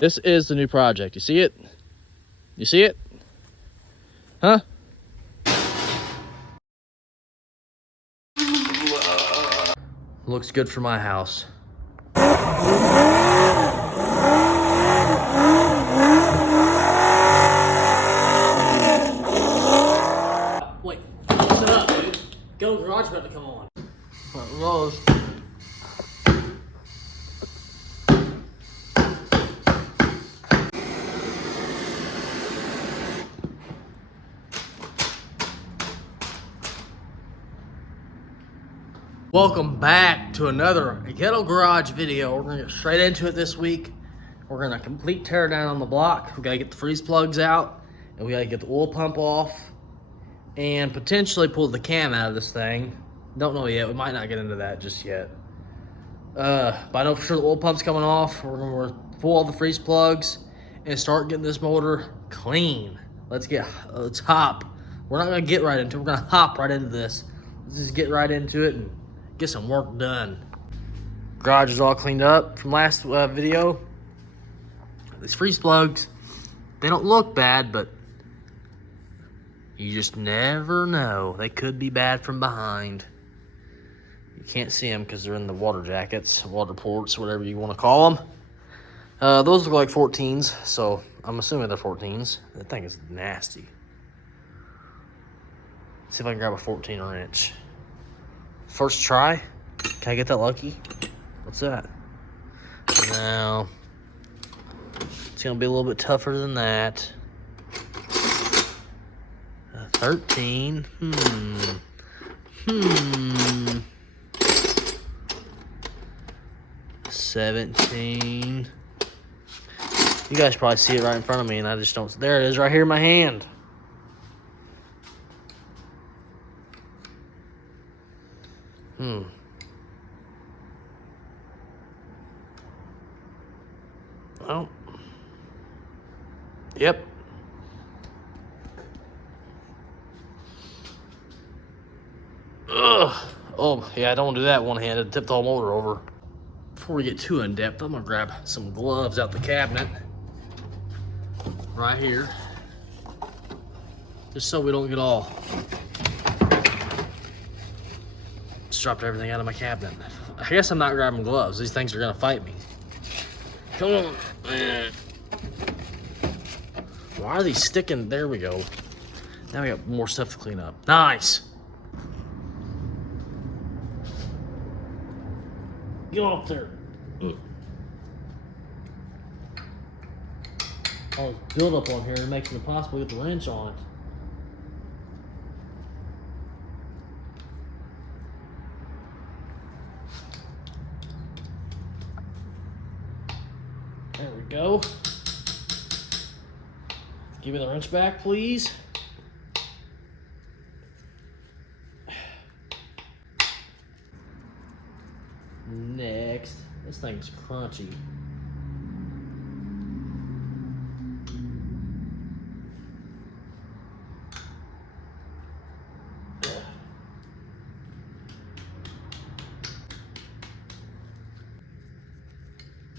This is the new project. You see it? You see it? Huh? Looks good for my house. Wait, shut up, dude. Go garage about to come on. Rose. Welcome back to another Ghetto Garage video. We're gonna get straight into it this week. We're gonna complete tear down on the block. We gotta get the freeze plugs out, and we gotta get the oil pump off, and potentially pull the cam out of this thing. Don't know yet. We might not get into that just yet. But I know for sure the oil pump's coming off. We're gonna pull all the freeze plugs and start getting this motor clean. Let's hop. We're not gonna get right into it. We're gonna hop right into this. Let's just get right into it and get some work done. Garage is all cleaned up from last video. These freeze plugs, they don't look bad, but you just never know. They could be bad from behind. You can't see them because they're in the water jackets, water ports, whatever you want to call them. Those look like 14s, so I'm assuming they're 14s. That thing is nasty. Let's see if I can grab a 14-inch. First try. Can I get that lucky? What's that? No. It's gonna be a little bit tougher than that. 13. 17. You guys probably see it right in front of me, and I just don't. There it is, right here in my hand. Oh. Yep. Ugh. Oh, yeah, I don't want to do that one-handed. Tip the whole motor over. Before we get too in-depth, I'm going to grab some gloves out the cabinet. Right here. Just so we don't get all... Just dropped everything out of my cabinet. I guess I'm not grabbing gloves. These things are going to fight me. Come on. Why are these sticking? There we go. Now we got more stuff to clean up. Nice. Get off there. All this buildup on here, it makes it impossible to get the wrench on it. There we go. Give me the wrench back, please. Next, this thing's crunchy.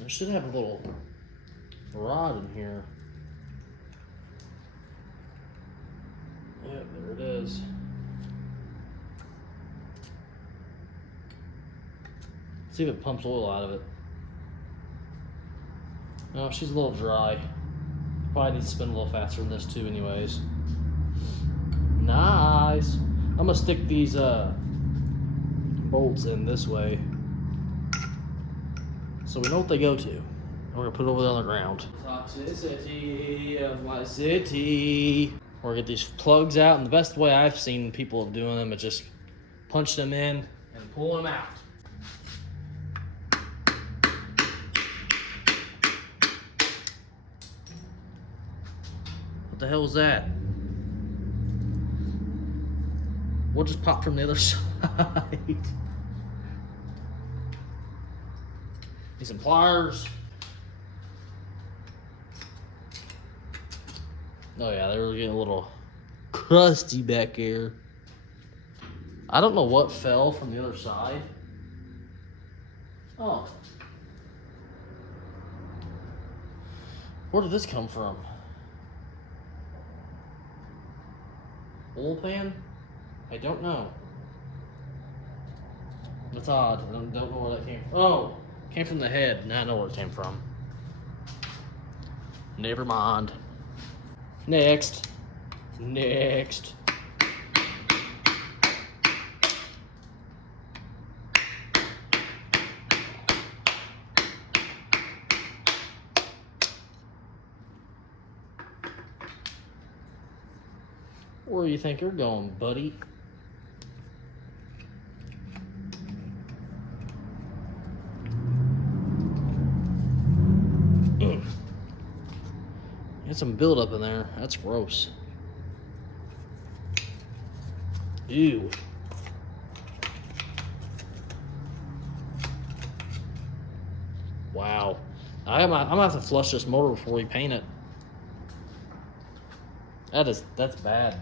I should have a little rod in here. Yep, there it is. See if it pumps oil out of it. No, she's a little dry. Probably needs to spin a little faster than this too anyways. Nice. I'm gonna stick these bolts in this way so we know what they go to. We're gonna put it over there on the ground. Toxicity of my city. We're gonna get these plugs out, and the best way I've seen people doing them is just punch them in and pull them out. What the hell was that? What just popped from the other side? Need some pliers. Oh yeah, they were getting a little crusty back here. I don't know what fell from the other side. Oh. Where did this come from? Oil pan? I don't know. That's odd. I don't know where that came from. Oh, came from the head. Now I know where it came from. Never mind. Next. Next. Where do you think you're going, buddy? Get some buildup in there. That's gross. Ew. Wow. I'm gonna have to flush this motor before we paint it. That's bad.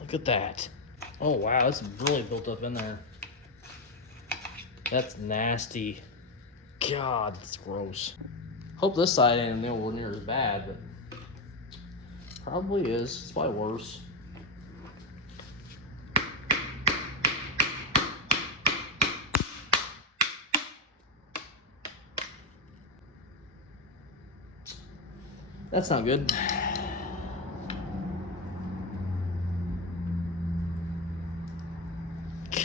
Look at that. Oh wow, it's really built up in there. That's nasty. God, that's gross. Hope this side ain't nowhere near as bad, but probably is. It's probably worse. That's not good.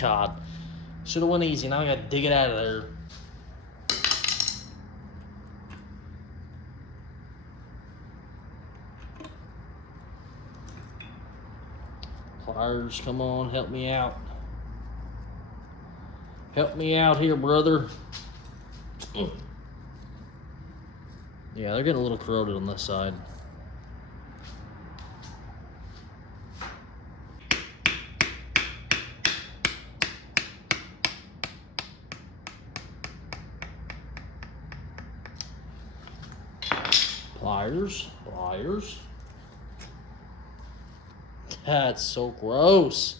God. Should have went easy. Now I gotta dig it out of there. Pliers, come on, help me out. Help me out here, brother. Yeah, they're getting a little corroded on this side. Pliers, pliers. That's so gross.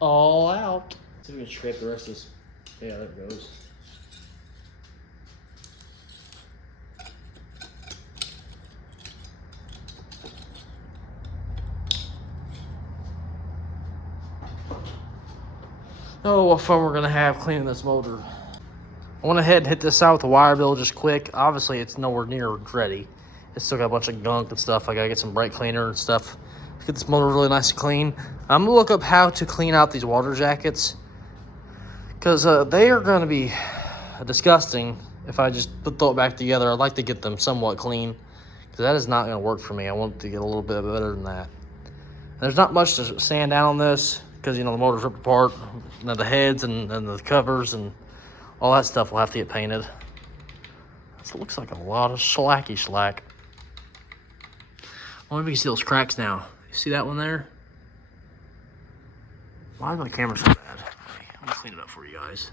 All out. See if we can scrape the rest of this. Yeah, there it goes. Oh, what fun we're gonna have cleaning this motor. I went ahead and hit this out with a wire bill just quick. Obviously, it's nowhere near ready. It's still got a bunch of gunk and stuff. I gotta get some brake cleaner and stuff. Let's get this motor really nice and clean. I'm gonna look up how to clean out these water jackets, because they are gonna be disgusting if I just throw it back together. I'd like to get them somewhat clean, because that is not gonna work for me. I want it to get a little bit better than that. And there's not much to sand down on this, because you know the motor's ripped apart. You know, the heads and the covers and all that stuff will have to get painted. So it looks like a lot of slacky slack. Well, maybe you can see those cracks now. You see that one there? Why is my camera so bad? I'm gonna clean it up for you guys.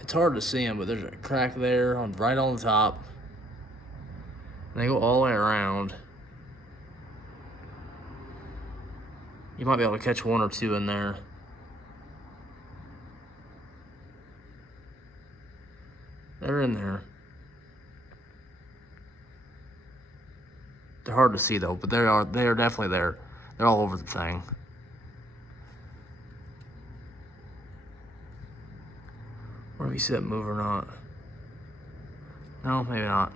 It's hard to see them, but there's a crack there right on the top. And they go all the way around. You might be able to catch one or two in there. They're in there. They're hard to see though, but they are definitely there. They're all over the thing. Or if you see that move or not. No, maybe not.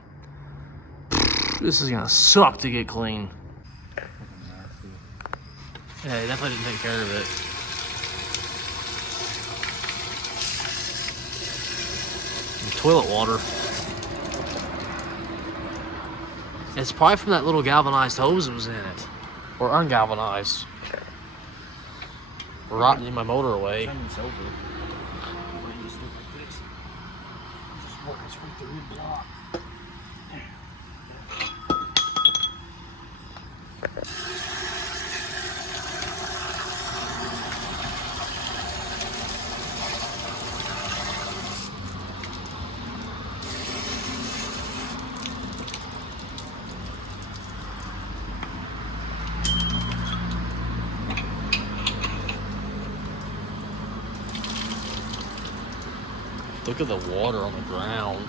This is gonna suck to get clean. Yeah, he definitely didn't take care of it. And toilet water. It's probably from that little galvanized hose that was in it. Or ungalvanized. rotting my motor away. Turn this over. Why just do it like this? Just work its way through the block. Look at the water on the ground.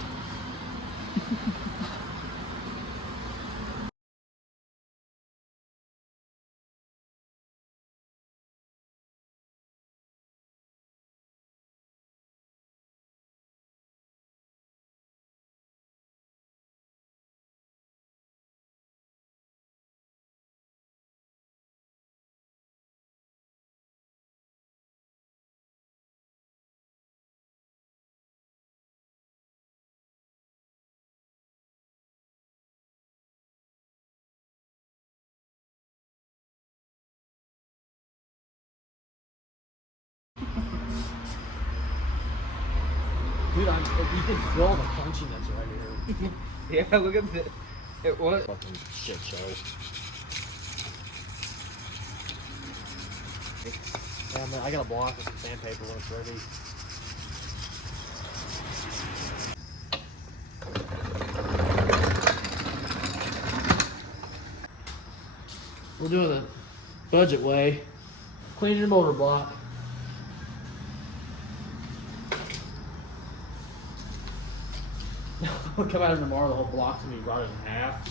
Dude, you can feel the crunchiness right here. Yeah, look at this. It was. Fucking shit show. Yeah, man, I got a block with some sandpaper when it's ready. We're doing the budget way. Clean your motor block. We'll come out here tomorrow, the whole block's gonna be rotted in half.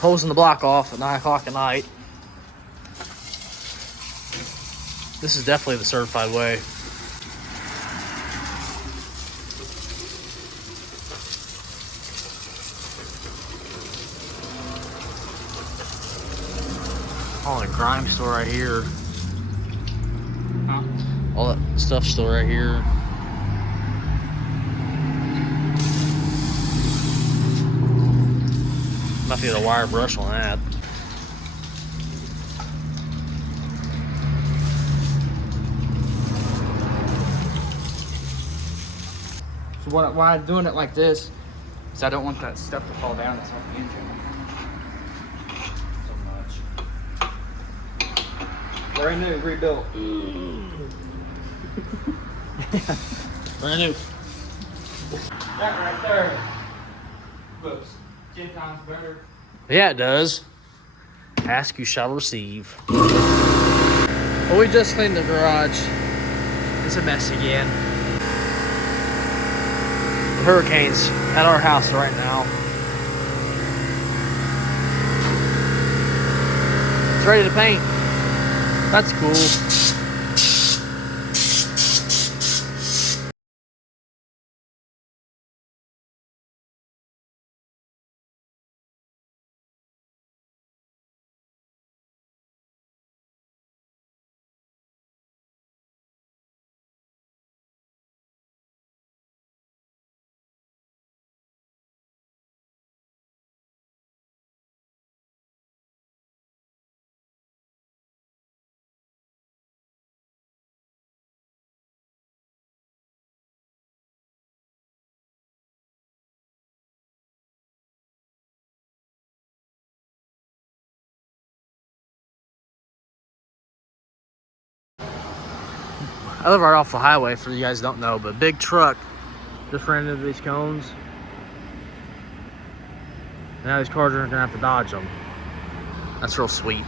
Hosing the block off at 9 o'clock at night. This is definitely the certified way. All the grime still right here. Huh? All that stuff still right here. Might be the wire brush on that. So why I'm doing it like this is I don't want that stuff to fall down that's on the engine so much. Brand new, rebuilt. Brand new. That right there looks 10 times better. Yeah, it does. Ask, you shall receive. Well, we just cleaned the garage. It's a mess again. The hurricane's at our house right now. It's ready to paint. That's cool. I live right off the highway, for you guys who don't know, but big truck just ran into these cones. Now these cars are gonna have to dodge them. That's real sweet.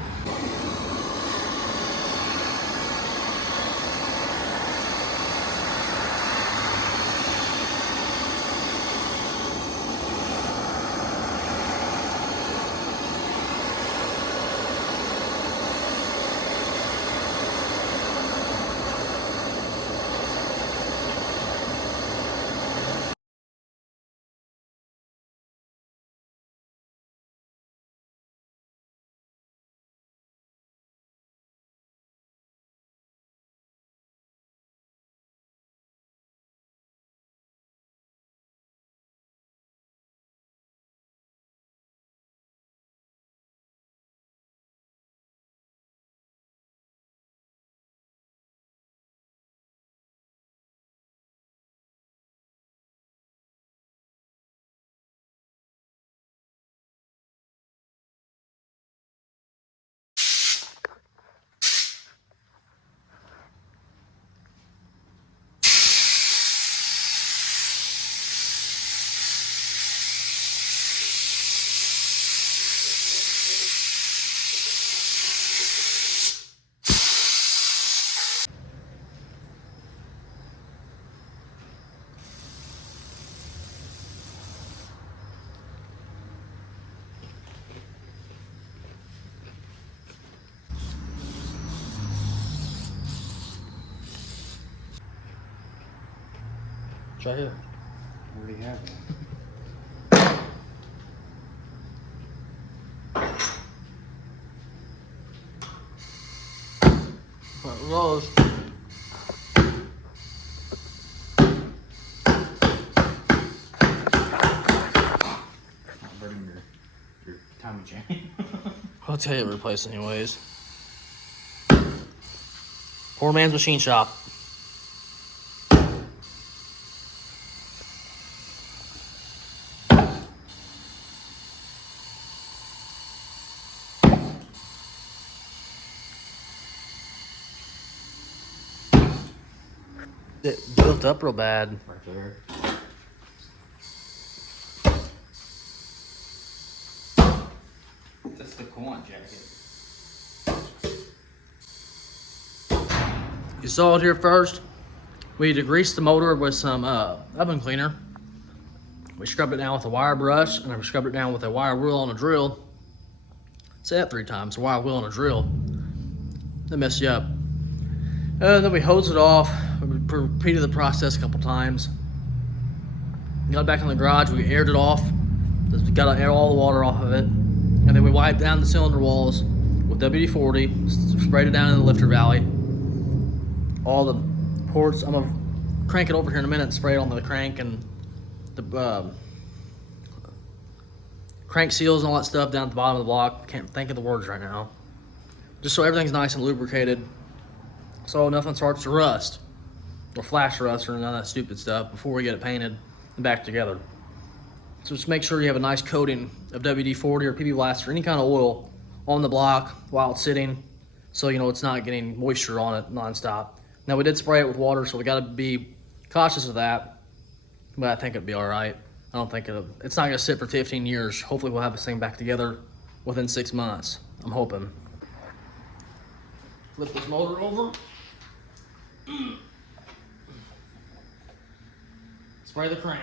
It's right here. I already have it. That was. Not burning your Tommy chain. I'll tell you to replace anyways. Poor man's machine shop. It built up real bad. Right there. That's the coolant jacket. You saw it here first. We degreased the motor with some oven cleaner. We scrubbed it down with a wire brush, and we scrubbed it down with a wire wheel and a drill. Say that 3 times, a wire wheel and a drill. They mess you up. And then we hosed it off. We repeated the process a couple times. Got it back in the garage, we aired it off. Just got to air all the water off of it. And then we wiped down the cylinder walls with WD-40, sprayed it down in the lifter valley. All the ports, I'm gonna crank it over here in a minute and spray it on the crank and the crank seals and all that stuff down at the bottom of the block. Can't think of the words right now. Just so everything's nice and lubricated, so nothing starts to rust or flash rust or none of that stupid stuff before we get it painted and back together. So just make sure you have a nice coating of WD-40 or PP Blast or any kind of oil on the block while it's sitting, so you know it's not getting moisture on it nonstop. Now we did spray it with water, so we got to be cautious of that, but I think it'll be all right. I don't think it's not gonna sit for 15 years. Hopefully we'll have this thing back together within 6 months. I'm hoping. Flip this motor over. Spray the crank.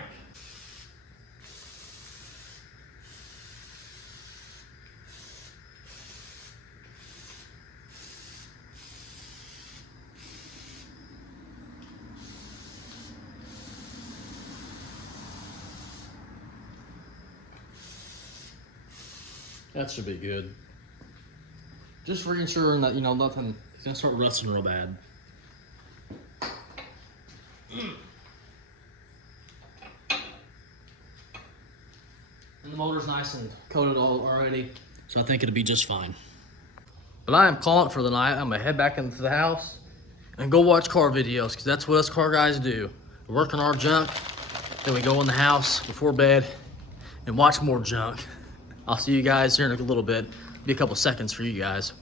That should be good. Just for ensuring that, you know, nothing is gonna start rusting real bad. And the motor's nice and coated all already, so I think it'll be just fine. But I am calling it for the night. I'm gonna head back into the house and go watch car videos, because that's what us car guys do. We work on our junk, then we go in the house before bed and watch more junk. I'll see you guys here in a little bit. Be a couple seconds for you guys.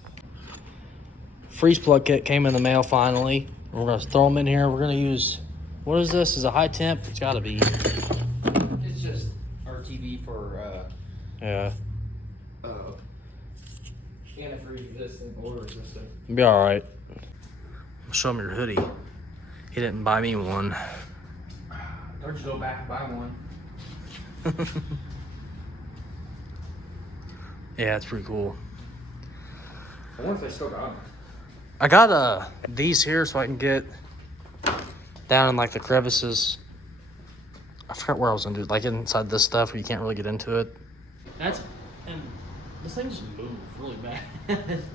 Freeze plug kit came in the mail finally. We're gonna throw them in here. We're gonna use, what is this? Is a high temp? It's gotta be. It's just RTV for Yeah. antifreeze resistant, oil resistant. Be all right. Show him your hoodie. He didn't buy me one. Don't you go back and buy one? Yeah, it's pretty cool. I wonder if they still got them. I got these here so I can get down in like the crevices. I forgot where I was gonna do it, like inside this stuff where you can't really get into it. That's, and this thing just moved really bad.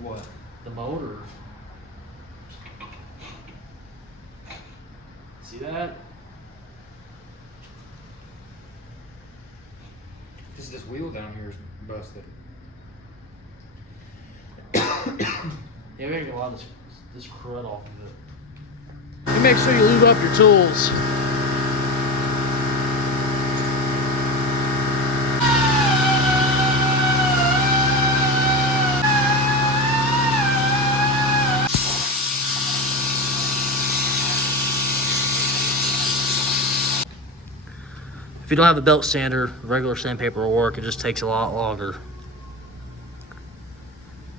What? The motor. See that? Because this wheel down here is busted. Yeah, we gotta get a lot of this crud off of it. You make sure you lube up your tools. If you don't have a belt sander, regular sandpaper will work. It just takes a lot longer.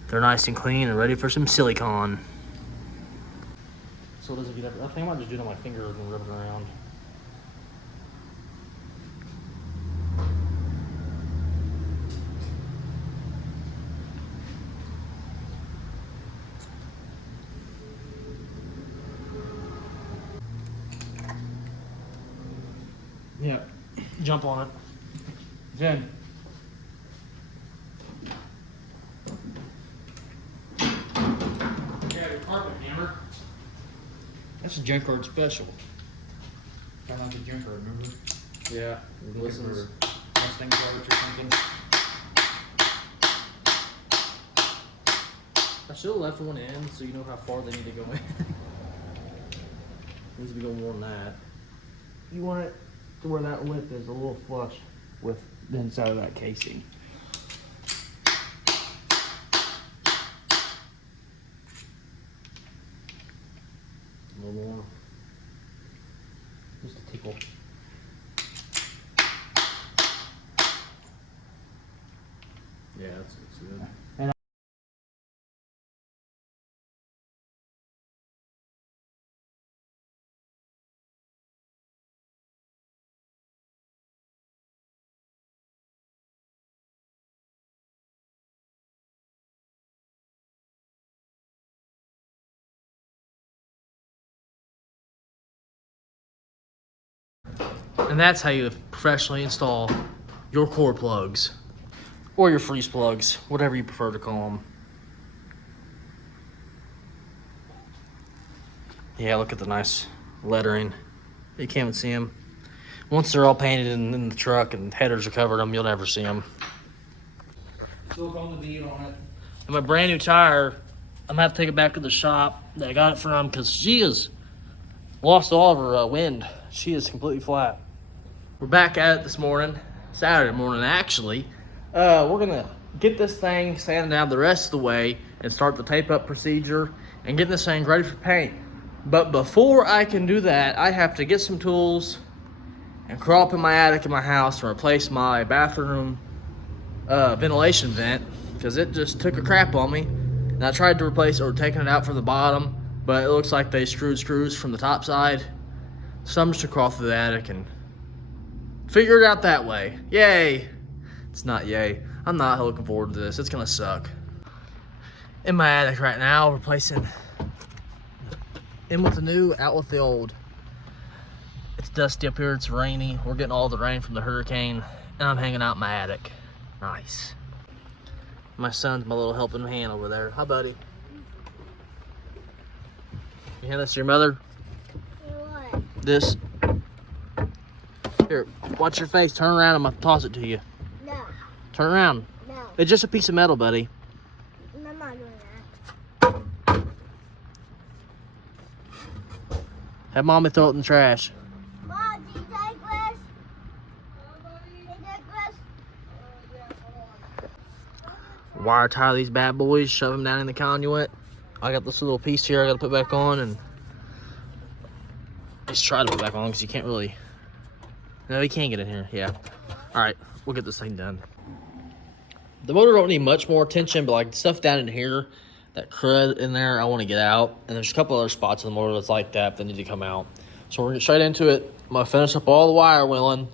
They're nice and clean and ready for some silicone. So does it get I think I might just do it on my finger and rub it around. Yeah. Jump on it. Jen. Yeah, your carpet hammer. That's a junkyard special. Kind of like a junker, remember? Yeah. Listens. Mustang parts or something. I should have left one in so you know how far they need to go in. Needs to be going more than that. You want it to where that lip is a little flush with the inside of that casing. A little more. Just a tickle. Yeah, that's good. And that's how you professionally install your core plugs. Or your freeze plugs, whatever you prefer to call them. Yeah, look at the nice lettering. You can't even see them. Once they're all painted in the truck and headers are covered them, you'll never see them. Still on the bead on it. And my brand new tire, I'm gonna have to take it back to the shop that I got it from because she has lost all of her wind. She is completely flat. We're back at it this morning, Saturday morning actually. We're gonna get this thing sanded down the rest of the way and start the tape up procedure and get this thing ready for paint. But before I can do that, I have to get some tools and crawl up in my attic in my house and replace my bathroom ventilation vent because it just took a crap on me. And I tried to replace it or taking it out from the bottom, but it looks like they screwed screws from the top side. So I'm just gonna crawl through the attic and figure it out that way. Yay! It's not yay. I'm not looking forward to this. It's gonna suck. In my attic right now, replacing in with the new, out with the old. It's dusty up here, it's rainy. We're getting all the rain from the hurricane, and I'm hanging out in my attic. Nice. My son's my little helping hand over there. Hi, buddy. You hand this to your mother? What? This. Here, watch your face. Turn around, I'm gonna toss it to you. No. Turn around. No. It's just a piece of metal, buddy. I'm not doing that. Have mommy throw it in the trash. Mom, do you take this? Do you take this? Wire tie these bad boys, shove them down in the conduit. I got this little piece here I gotta put back on and just try to put back on because you can't really. No, you can't get in here. Yeah. All right, we'll get this thing done. The motor don't need much more attention, but like stuff down in here, that crud in there, I want to get out. And there's a couple other spots in the motor that's like that need to come out. So we're gonna get straight into it. I'm gonna finish up all the wire wheeling,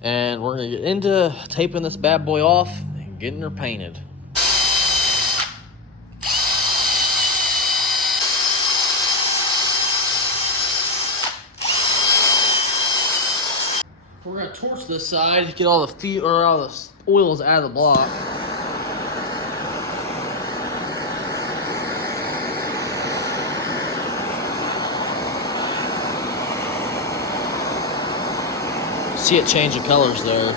and we're gonna get into taping this bad boy off and getting her painted. We're gonna torch this side, get all the oils out of the block. See it change the colors there.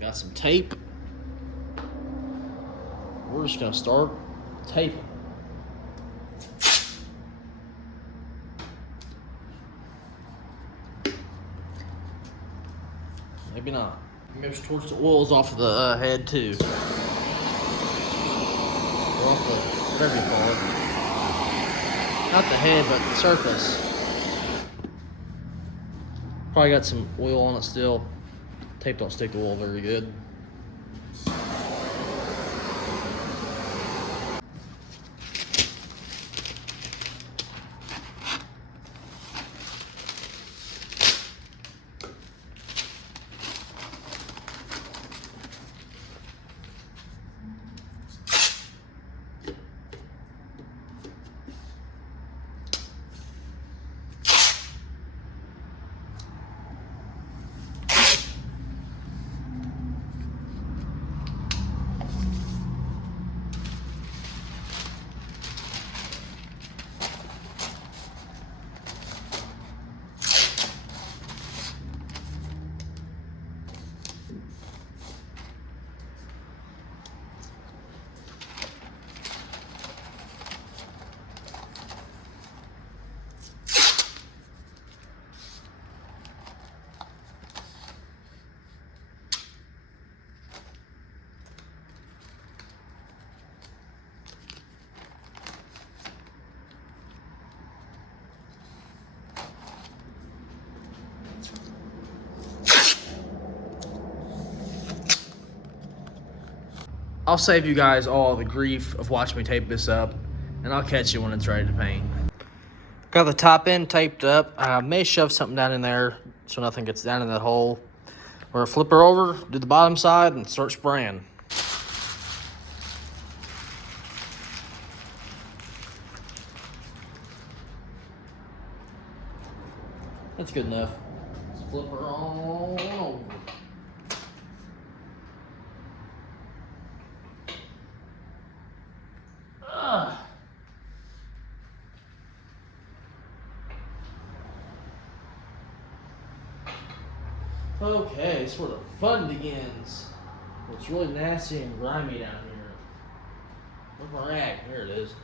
Got some tape. We're just gonna start taping. Maybe not. Maybe just torch the oils off of the head too. Or off the, whatever you call it. Not the head, but the surface. Probably got some oil on it still. Tape don't stick to oil very good. I'll save you guys all the grief of watching me tape this up, and I'll catch you when it's ready to paint. Got the top end taped up. I may shove something down in there so nothing gets down in that hole. We're gonna flip her over, do the bottom side, and start spraying. That's good enough. Let's flip her on over. Okay, it's where the fun begins. It's really nasty and grimy down here. Where's my rag? Here it is.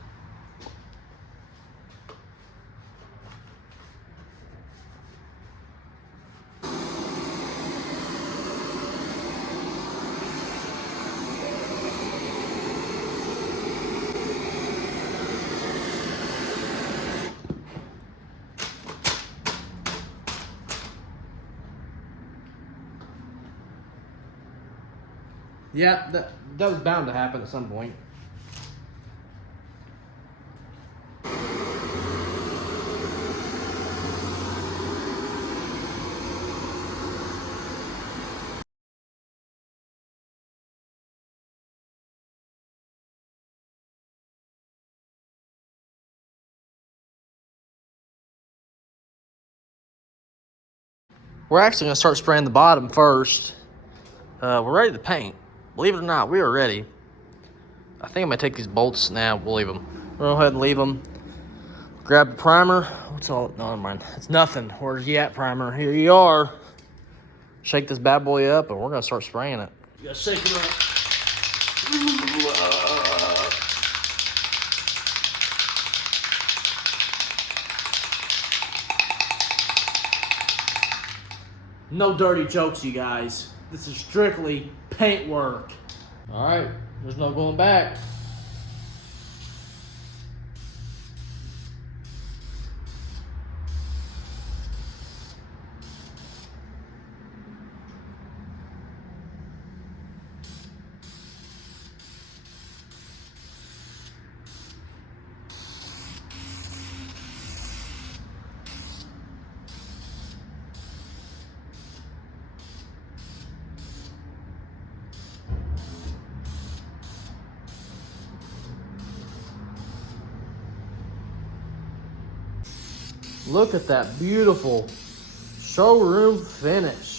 Yeah, that was bound to happen at some point. We're actually gonna start spraying the bottom first. We're ready to paint. Believe it or not, we are ready. I think I'm gonna take these bolts now. We'll leave them. We'll go ahead and leave them. Grab the primer. What's all? No, never mind. It's nothing. Where's you at, primer? Here you are. Shake this bad boy up, and we're gonna start spraying it. You gotta shake it up. No dirty jokes, you guys. This is strictly paint work. All right, there's no going back. Look at that beautiful showroom finish.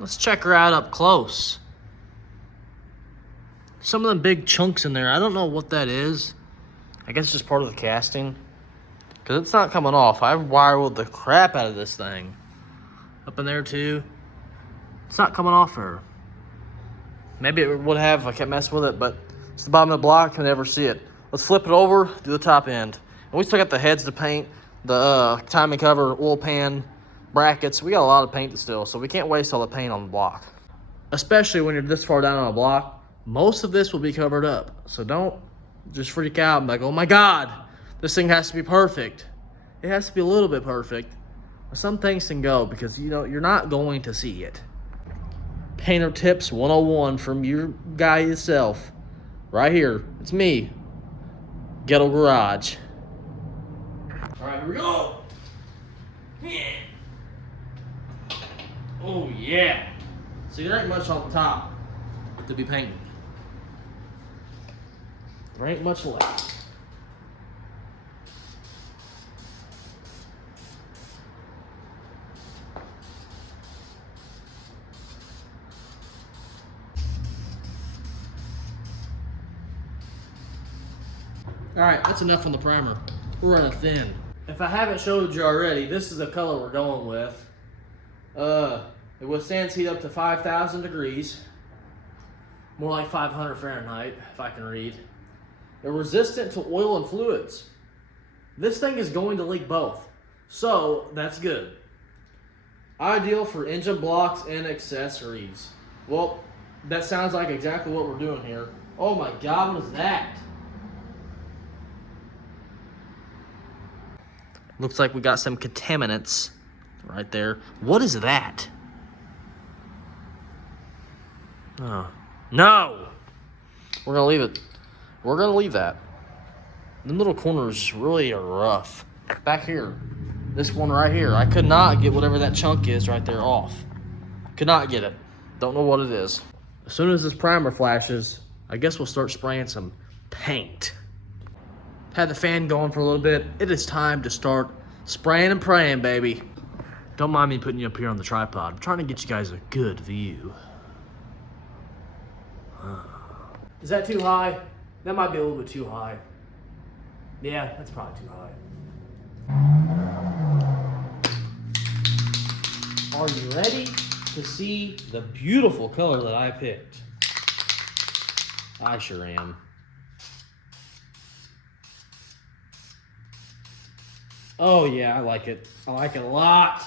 Let's check her out up close. Some of them big chunks in there. I don't know what that is. I guess it's just part of the casting. Because it's not coming off. I wired the crap out of this thing. Up in there too. It's not coming off her. Maybe it would have if I kept messing with it, but it's the bottom of the block. I never see it. Let's flip it over, do the top end. And we still got the heads to paint, the timing cover, oil pan, brackets. We got a lot of paint still, so we can't waste all the paint on the block. Especially when you're this far down on a block, most of this will be covered up. So don't just freak out and be like, oh my God, this thing has to be perfect. It has to be a little bit perfect. Some things can go because you're not going to see it. Painter Tips 101 from your guy yourself. Right here. It's me. Ghetto Garage. Alright, here we go. Yeah. Oh yeah. See, there ain't much on the top to be painted. There ain't much left. Alright, that's enough on the primer. We're running thin. If I haven't showed you already, this is the color we're going with. It withstands heat up to 5,000 degrees. More like 500 Fahrenheit, if I can read. They're resistant to oil and fluids. This thing is going to leak both, so that's good. Ideal for engine blocks and accessories. Well, that sounds like exactly what we're doing here. Oh my God, what is that? Looks like we got some contaminants right there. What is that? Oh, no! We're gonna leave it. We're gonna leave that. The little corners really are rough. Back here, this one right here, I could not get whatever that chunk is right there off. Could not get it. Don't know what it is. As soon as this primer flashes, I guess we'll start spraying some paint. Had the fan going for a little bit. It is time to start spraying and praying, baby. Don't mind me putting you up here on the tripod. I'm trying to get you guys a good view. Is that too high? That might be a little bit too high. Yeah, that's probably too high. Are you ready to see the beautiful color that I picked? I sure am. Oh yeah, I like it. I like it a lot.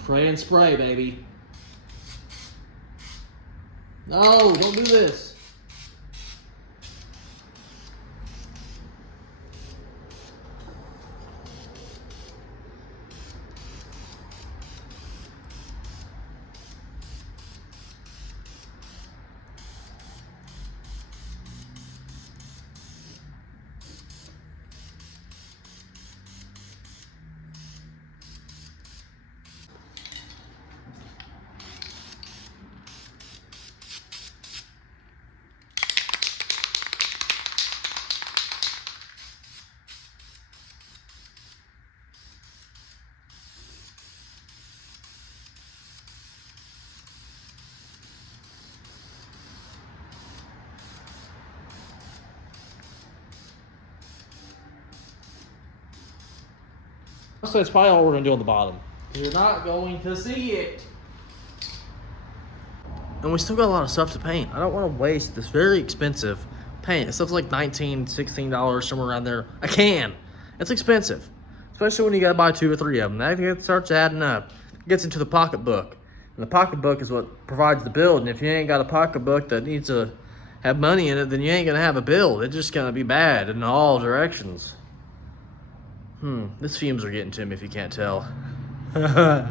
Pray and spray, baby. No, don't do this. So that's probably all we're gonna do on the bottom. You're not going to see it. And we still got a lot of stuff to paint. I don't want to waste this very expensive paint. This stuff's like $19, $16, somewhere around there. I can. It's expensive, especially when you gotta buy 2 or 3 of them. That starts adding up. It gets into the pocketbook. And the pocketbook is what provides the build. And if you ain't got a pocketbook that needs to have money in it, then you ain't gonna have a build. It's just gonna be bad in all directions. This fumes are getting to me if you can't tell. The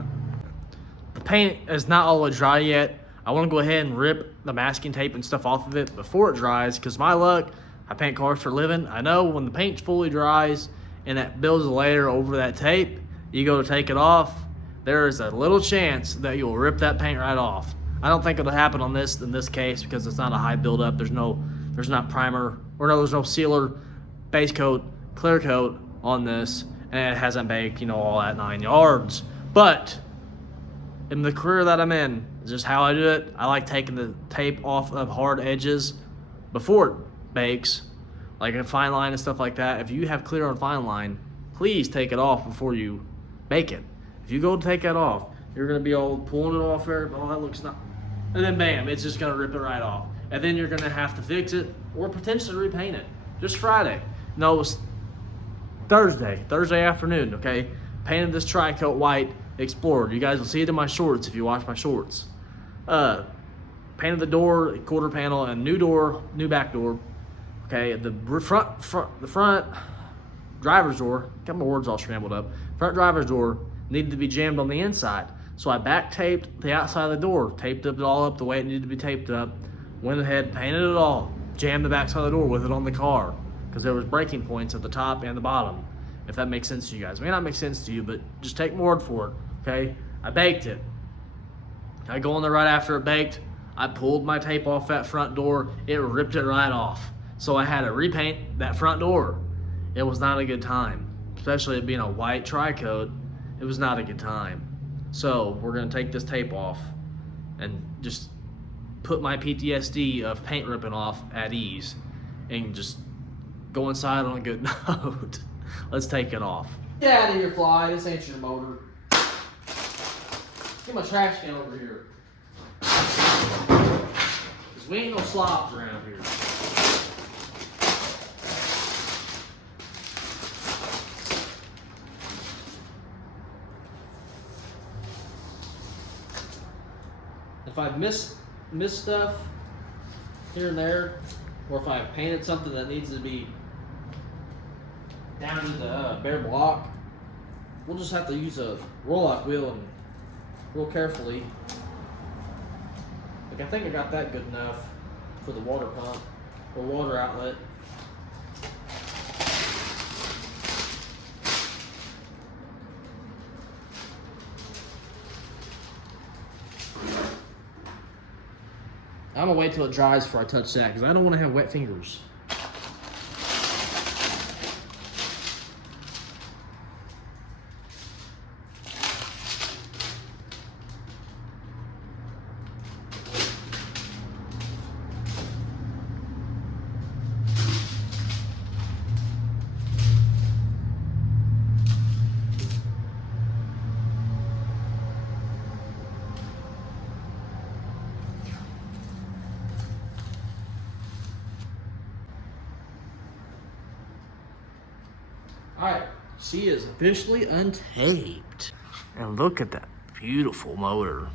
paint is not all the way dry yet. I want to go ahead and rip the masking tape and stuff off of it before it dries, because my luck, I paint cars for a living. I know when the paint fully dries and that builds a layer over that tape, you go to take it off, there is a little chance that you'll rip that paint right off. I don't think it'll happen on this in this case because it's not a high buildup. There's not primer, or no, there's no sealer, base coat, clear coat on this, and it hasn't baked, all that 9 yards. But in the career that I'm in, is just how I do it. I like taking the tape off of hard edges before it bakes, like a fine line and stuff like that. If you have clear on fine line, please take it off before you bake it. If you go to take that off, you're gonna be all pulling it off there. Oh, that looks not, and then bam, it's just gonna rip it right off. And then you're gonna have to fix it or potentially repaint it. Just Friday. No, it was Thursday afternoon, okay? Painted this tri-coat white Explorer. You guys will see it in my shorts if you watch my shorts. Painted the door, quarter panel, and new door, new back door. Okay, the front driver's door, got my words all scrambled up. Front driver's door needed to be jammed on the inside. So I back taped the outside of the door, taped it all up the way it needed to be taped up, went ahead, painted it all, jammed the back side of the door with it on the car, because there was breaking points at the top and the bottom, if that makes sense to you guys. It may not make sense to you, but just take my word for it, okay? I baked it. I go in there right after it baked. I pulled my tape off that front door. It ripped it right off. So I had to repaint that front door. It was not a good time, especially it being a white tri-coat. It was not a good time. So we're gonna take this tape off and just put my PTSD of paint ripping off at ease and just go inside on a good note. Let's take it off. Get out of here, Fly. This ain't your motor. Get my trash can over here. Cause we ain't no slobs around here. If I've missed stuff here and there, or if I've painted something that needs to be down to the bare block, we'll just have to use a roll-off wheel and real carefully. Like, I think I got that good enough for the water pump or water outlet. I'm gonna wait till it dries before I touch that because I don't want to have wet fingers. Alright, she is officially untaped. And look at that beautiful motor.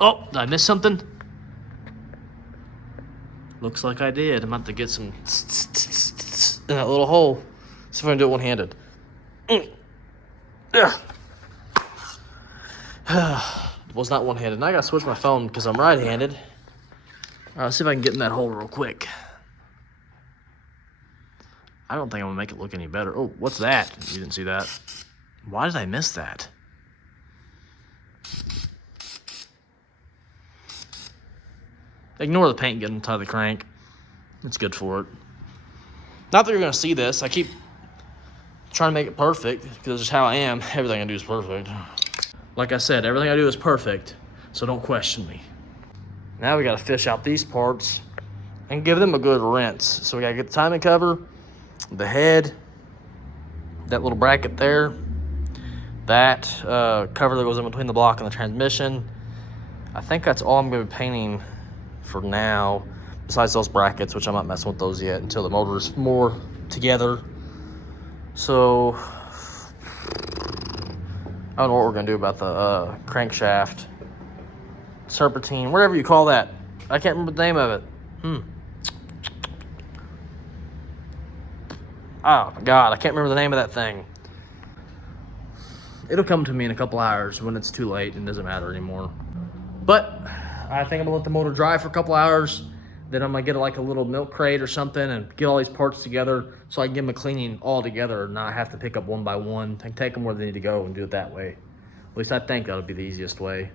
Oh, did I miss something? Looks like I did. I'm about to get some in that little hole. See if I can do it one-handed. Was not one-handed. Now I gotta switch my phone because I'm right-handed. Alright, let's see if I can get in that hole real quick. I don't think I'm gonna make it look any better. Oh, what's that? You didn't see that. Why did I miss that? Ignore the paint getting inside the crank. It's good for it. Not that you're gonna see this. I keep trying to make it perfect because it's how I am. Everything I do is perfect. Like I said, everything I do is perfect, so don't question me. Now we gotta fish out these parts and give them a good rinse. So we gotta get the timing cover, the head, that little bracket there, that cover that goes in between the block and the transmission. I think that's all I'm going to be painting for now, besides those brackets, which I'm not messing with those yet until the motor is more together. So I don't know what we're going to do about the crankshaft, serpentine, whatever you call that. I can't remember the name of it. Oh my God, I can't remember the name of that thing. It'll come to me in a couple hours when it's too late and it doesn't matter anymore. But I think I'm gonna let the motor dry for a couple hours. Then I'm gonna get like a little milk crate or something and get all these parts together so I can give them a cleaning all together and not have to pick up one by one and take them where they need to go and do it that way. At least I think that'll be the easiest way.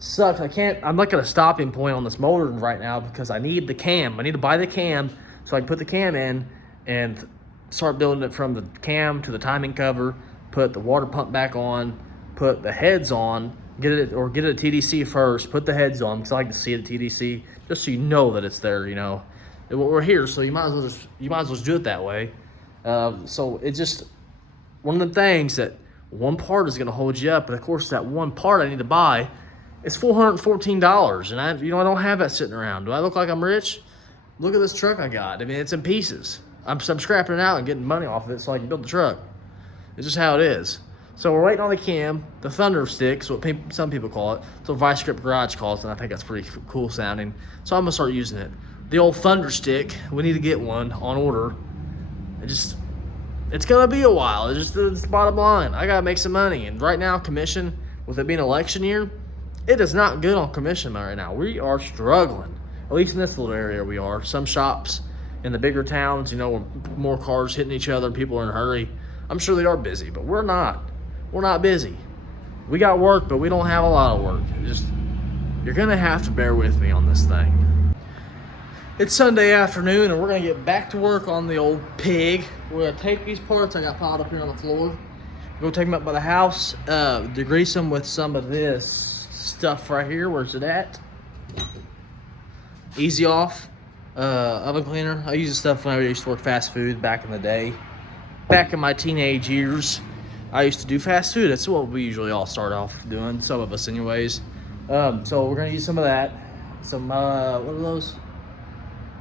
Sucks, I'm like at a stopping point on this motor right now because I need the cam. I need to buy the cam so I can put the cam in and start building it from the cam to the timing cover, put the water pump back on, put the heads on, get it at TDC first, put the heads on because I like to see it at TDC just so you know that it's there, you know. We're here, so you might as well just do it that way. So it's just one of the things that one part is going to hold you up, but of course that one part I need to buy is $414, and I don't have that sitting around. Do I look like I'm rich? Look at this truck I got. I mean, it's in pieces. I'm scrapping it out and getting money off of it so I can build the truck. It's just how it is. So we're waiting on the cam, the thunder stick, is what some people call it. It's what Vice Grip Garage calls it, and I think that's pretty cool sounding. So I'm gonna start using it. The old thunder stick, we need to get one on order. It's gonna be a while. It's the bottom line. I gotta make some money, and right now, commission, with it being election year, it is not good on commission right now. We are struggling. At least in this little area we are. Some shops in the bigger towns, you know, where more cars hitting each other and people are in a hurry. I'm sure they are busy, but we're not. We're not busy. We got work, but we don't have a lot of work. You're gonna have to bear with me on this thing. It's Sunday afternoon and we're gonna get back to work on the old pig. We're gonna take these parts I got piled up here on the floor, go take them up by the house, degrease them with some of this stuff right here. Where's it at? Easy Off oven cleaner. I use this stuff when I used to work fast food back in the day. Back in my teenage years, I used to do fast food. That's what we usually all start off doing, some of us anyways. So we're gonna use some of that. Some, what are those?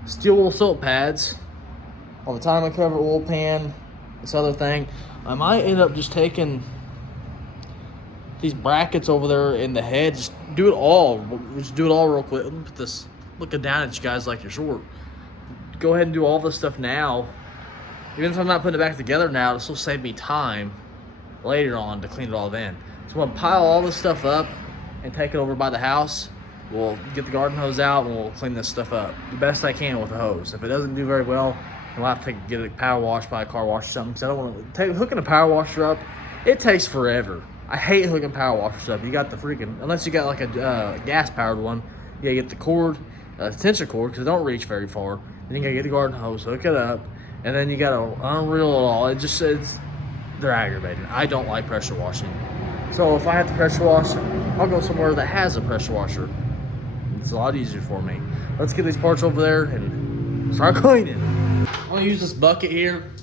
Steel wool soap pads. All the time I cover oil pan, this other thing. I might end up just taking these brackets over there in the head, just do it all real quick. Look at this, looking down at you guys like you're short. Go ahead and do all this stuff now. Even if I'm not putting it back together now, it'll still save me time later on to clean it all then. So I'm gonna pile all this stuff up and take it over by the house. We'll get the garden hose out and we'll clean this stuff up the best I can with the hose. If it doesn't do very well, we'll have to get it power washed by a car wash or something. Because I don't want to hooking a power washer up. It takes forever. I hate hooking power washers up. You got the freaking, unless you got like a gas powered one, you gotta get the cord, tension cord, because it don't reach very far. Then you gotta get the garden hose, hook it up, and then you gotta unreel it all. It just says they're aggravating. I don't like pressure washing. So if I have to pressure wash, I'll go somewhere that has a pressure washer. It's a lot easier for me. Let's get these parts over there and start cleaning. I'm gonna use this bucket here,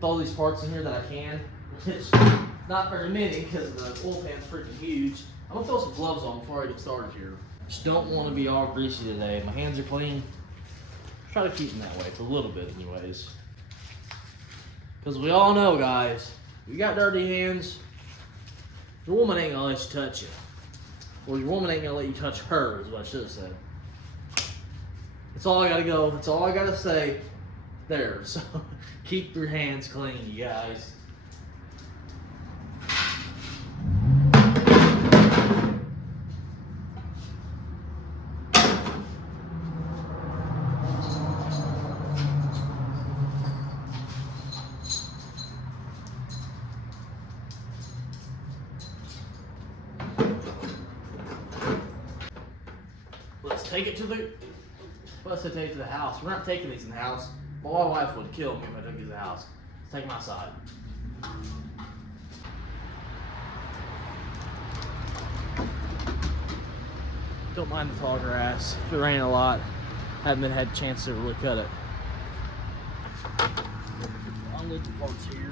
throw these parts in here that I can. It's not very many because the oil pan's freaking huge. I'm gonna throw some gloves on before I get started here. Just don't want to be all greasy today. My hands are clean. Try to keep them that way for a little bit anyways. Because we all know, guys, you got dirty hands, your woman ain't gonna let you touch it. Well, your woman ain't gonna let you touch her, is what I should have said. That's all I gotta go. That's all I gotta say there. So keep your hands clean, you guys. Let's take it to the. Let's take it to the house. We're not taking these in the house. My wife would kill me if I took these to the house. Let's take them outside. Don't mind the tall grass. It's been raining a lot. Haven't had a chance to really cut it. I'll leave the parts here.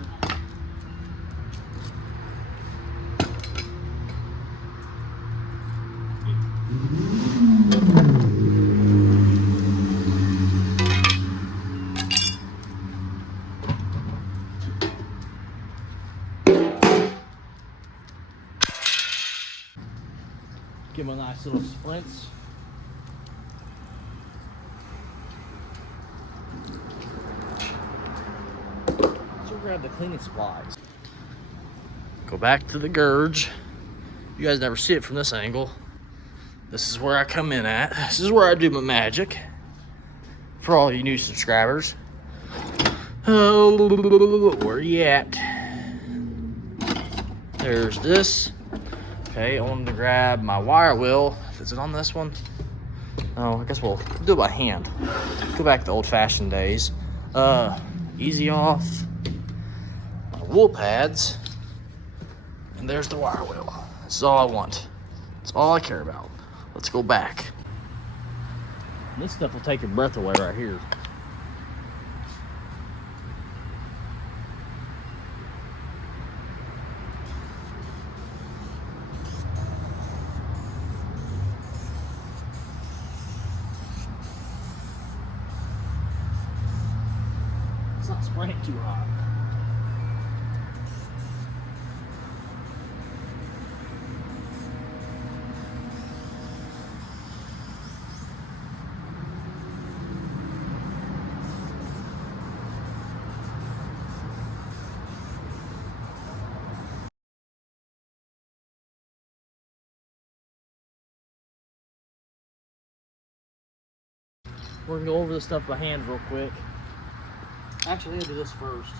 Give them a nice little splints. So grab the cleaning supplies. Go back to the gurge. You guys never see it from this angle. This is where I come in at. This is where I do my magic. For all you new subscribers. Oh, where you at? There's this. Okay, I wanted to grab my wire wheel. Is it on this one? Oh, I guess we'll do it by hand. Go back to the old-fashioned days. Easy Off. My wool pads. And there's the wire wheel. This is all I want. That's all I care about. Let's go back. This stuff will take your breath away right here. It's not spraying too hot. We're gonna go over this stuff by hand real quick. Actually, I'm gonna do this first.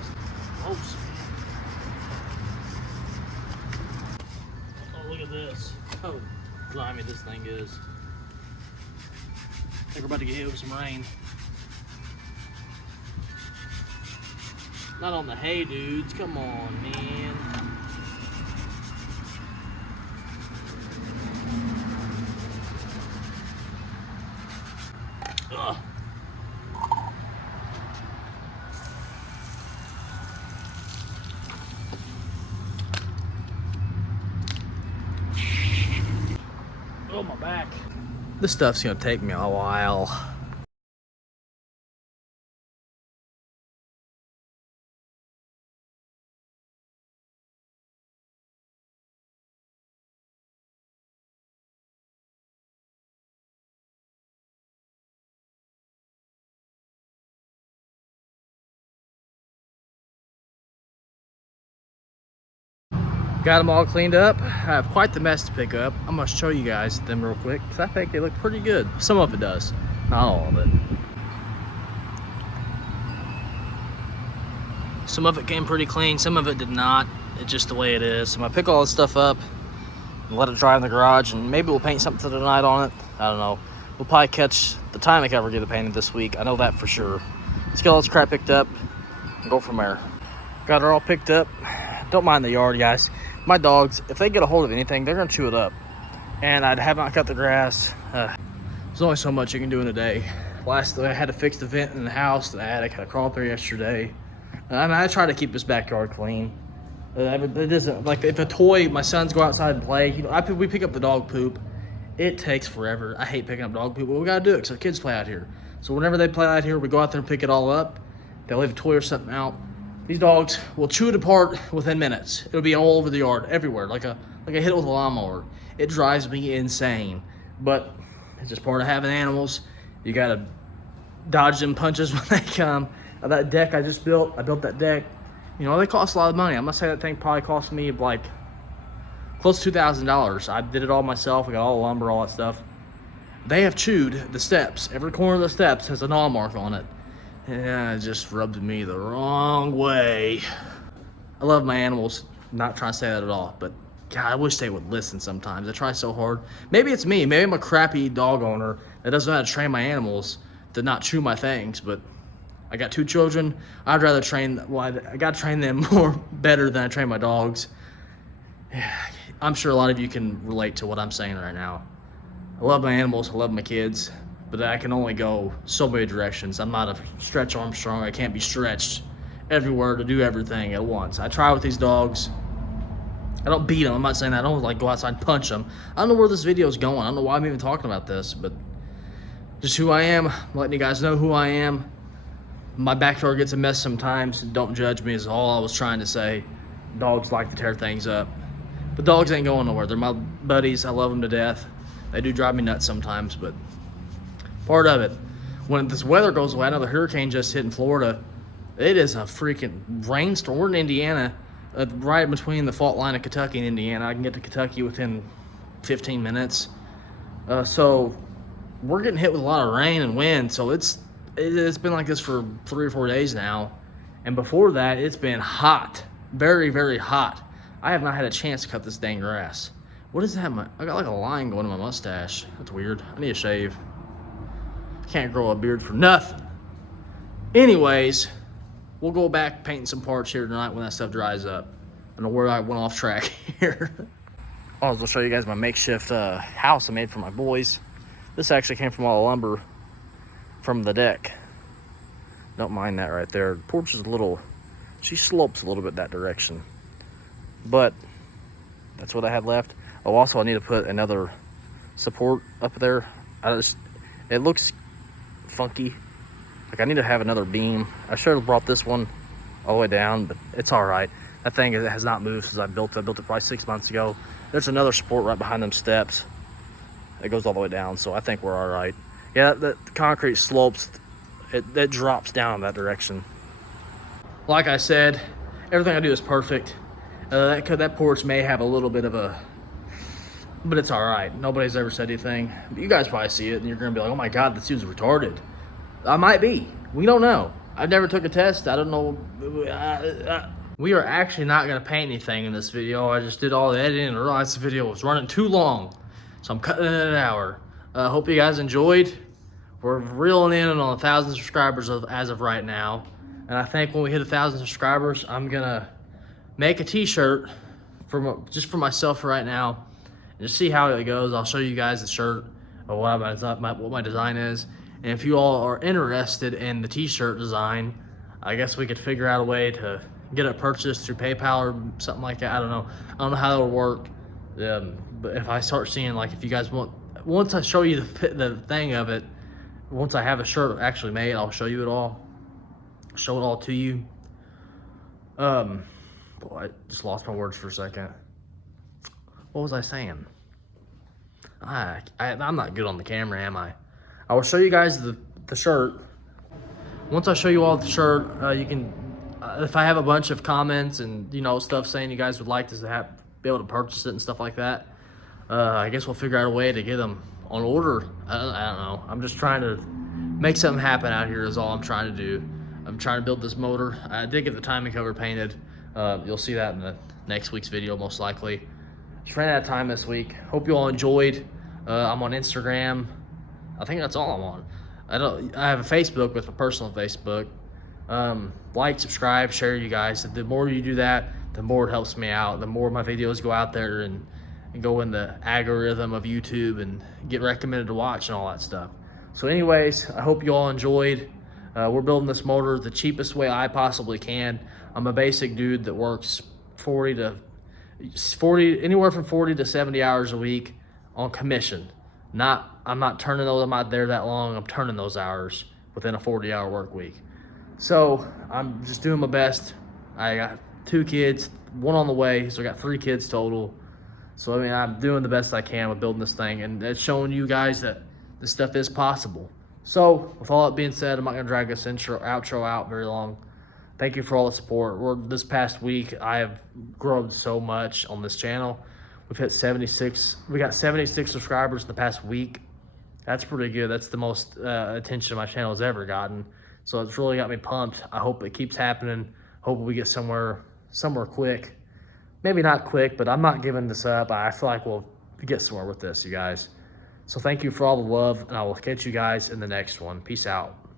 was close, man. Oh, look at this. Oh, grimy this thing is. I think we're about to get hit with some rain. Not on the hay, dudes. Come on, man. Ugh. Oh, my back. This stuff's gonna take me a while. Got them all cleaned up. I have quite the mess to pick up. I'm gonna show you guys them real quick because I think they look pretty good. Some of it does, not all of it. Some of it came pretty clean, some of it did not. It's just the way it is. So I'm gonna pick all this stuff up and let it dry in the garage, and maybe we'll paint something tonight on it. I don't know. We'll probably catch the time I can ever get it painted this week. I know that for sure. Let's get all this crap picked up and go from there. Got it all picked up. Don't mind the yard, guys. My dogs, if they get a hold of anything, they're gonna chew it up. And I have not cut the grass. There's only so much you can do in a day. Lastly, I had to fix the vent in the house. The attic had a crawl through yesterday. And I try to keep this backyard clean. It isn't like if a toy, my sons go outside and play. You know, we pick up the dog poop. It takes forever. I hate picking up dog poop, but we gotta do it because our kids play out here. So whenever they play out here, we go out there and pick it all up. They'll leave a toy or something out. These dogs will chew it apart within minutes. It'll be all over the yard, everywhere, like I hit it with a lawnmower. It drives me insane, but it's just part of having animals. You gotta dodge them punches when they come. That deck I just built, I built that deck. You know, they cost a lot of money. I'm gonna say that thing probably cost me like close to $2,000. I did it all myself. I got all the lumber, all that stuff. They have chewed the steps. Every corner of the steps has a gnaw mark on it. Yeah, it just rubbed me the wrong way. I love my animals. Not trying to say that at all, but God, I wish they would listen sometimes. I try so hard. Maybe it's me. Maybe I'm a crappy dog owner that doesn't know how to train my animals to not chew my things, but I got 2 children. I'd rather train, well, I got to train them more better than I train my dogs. I'm sure a lot of you can relate to what I'm saying right now. I love my animals. I love my kids. But I can only go so many directions. I'm not a Stretch Armstrong. I can't be stretched everywhere to do everything at once. I try with these dogs. I don't beat them. I'm not saying that. I don't like go outside and punch them. I don't know where this video is going. I don't know why I'm even talking about this, but just who I am. I'm letting you guys know who I am. My backyard gets a mess sometimes. Don't judge me is all I was trying to say. Dogs like to tear things up. But dogs ain't going nowhere. They're my buddies. I love them to death. They do drive me nuts sometimes, but part of it. When this weather goes away, I know the hurricane just hit in Florida. It is a freaking rainstorm. We're in Indiana, right between the fault line of Kentucky and Indiana. I can get to Kentucky within 15 minutes. So we're getting hit with a lot of rain and wind. So it's been like this for 3 or 4 days now. And before that, it's been hot. Very, very hot. I have not had a chance to cut this dang grass. What is that? I got like a line going in my mustache. That's weird. I need a shave. Can't grow a beard for nothing. Anyways, we'll go back painting some parts here tonight when that stuff dries up. I don't know where I went off track here. I'll show you guys my makeshift house I made for my boys. This actually came from all the lumber from the deck. Don't mind that right there. The porch is a little, she slopes a little bit that direction. But that's what I had left. Oh, also I need to put another support up there. It looks funky. Like I need to have another beam. I should have brought this one all the way down, but it's all right. That thing has not moved since I built it. I built it probably 6 months ago. There's another support right behind them steps. It goes all the way down, so I think we're all right. Yeah, the concrete slopes. It drops down in that direction. Like I said, everything I do is perfect. That porch may have a little bit of a, but it's all right. Nobody's ever said anything. You guys probably see it, and you're gonna be like, "Oh my God, this dude's retarded." I might be. We don't know. I never took a test. I don't know. We are actually not gonna paint anything in this video. I just did all the editing and realized the video was running too long. So I'm cutting it at an hour. Hope you guys enjoyed. We're reeling in on 1,000 subscribers as of right now. And I think when we hit 1,000 subscribers, I'm gonna make a t-shirt just for myself right now. And just see how it goes. I'll show you guys the shirt or what my design is. And if you all are interested in the t-shirt design, I guess we could figure out a way to get it purchased through PayPal or something like that. I don't know how that will work. But if I start seeing, like, if you guys want, once I show you the thing of it, once I have a shirt actually made, I'll show you it all. Show it all to you. Boy, I just lost my words for a second. What was I saying? I'm not good on the camera, am I? I will show you guys the shirt. Once I show you all the shirt, you can, if I have a bunch of comments and, you know, stuff saying you guys would like to be able to purchase it and stuff like that, I guess we'll figure out a way to get them on order. I don't know. I'm just trying to make something happen out here is all I'm trying to do. I'm trying to build this motor. I did get the timing cover painted. You'll see that in the next week's video, most likely. Just ran out of time this week. Hope you all enjoyed. I'm on Instagram. I think that's all I'm on. I have a Facebook with my personal Facebook. Like, subscribe, share, you guys. The more you do that, the more it helps me out. The more my videos go out there and go in the algorithm of YouTube and get recommended to watch and all that stuff. So anyways, I hope you all enjoyed. We're building this motor the cheapest way I possibly can. I'm a basic dude that works anywhere from 40 to 70 hours a week on commission. I'm not turning those, I'm not there that long. I'm turning those hours within a 40-hour work week. So I'm just doing my best. I got 2 kids, 1 on the way, so I got 3 kids total. So I mean, I'm doing the best I can with building this thing, and it's showing you guys that this stuff is possible. So with all that being said, I'm not gonna drag this outro out very long. Thank you for all the support. This past week, I have grown so much on this channel. We've hit 76. We got 76 subscribers in the past week. That's pretty good. That's the most attention my channel has ever gotten. So it's really got me pumped. I hope it keeps happening. Hope we get somewhere quick. Maybe not quick, but I'm not giving this up. I feel like we'll get somewhere with this, you guys. So thank you for all the love, and I will catch you guys in the next one. Peace out.